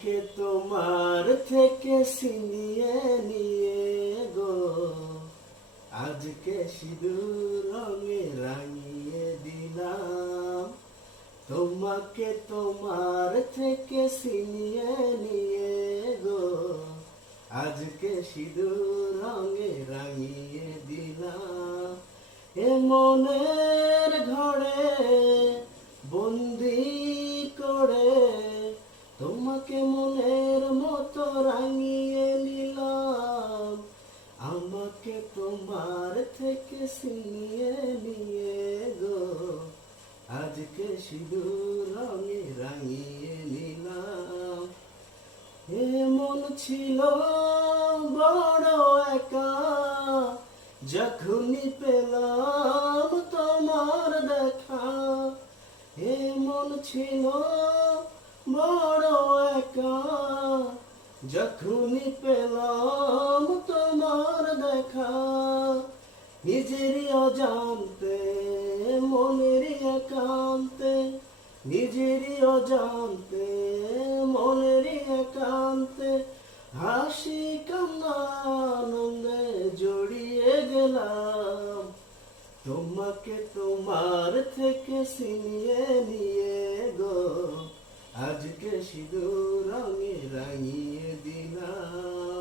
কে তোমার থেকে ছিনিয়ে নিয়ে গো আজকে সিঁদুর রঙে রাঙিয়ে দিলাম। তোমাকে তোমার থেকে ছিনিয়ে নিয়ে গো আজকে সিঁদুর রঙে রাঙিয়ে দিলাম। এ মনের ঘরে বন্দি করে তোমাকে মনের মতো রাঙিয়ে নিলাম। আমাকে তোমার থেকে ছিনিয়ে নিয়ে গো আজকে সিঁদুর রঙে রাঙিয়ে নিলাম। এ মন ছিল বড় একা যখনই পেলাম তোমার দেখা। এ মন ছিল বড় একা যখনই পেলাম তোমার দেখা। নিজেরই অজান্তে মনেরই একান্তে, নিজেরই অজান্তে মনেরই একান্তে হাসি কান্না আনন্দে জড়িয়ে গেলাম। তোমাকে তোমার থেকে ছিনিয়ে নিয়ে গো আজকে সিঁদুর রঙে রাঙিয়ে দিলাম।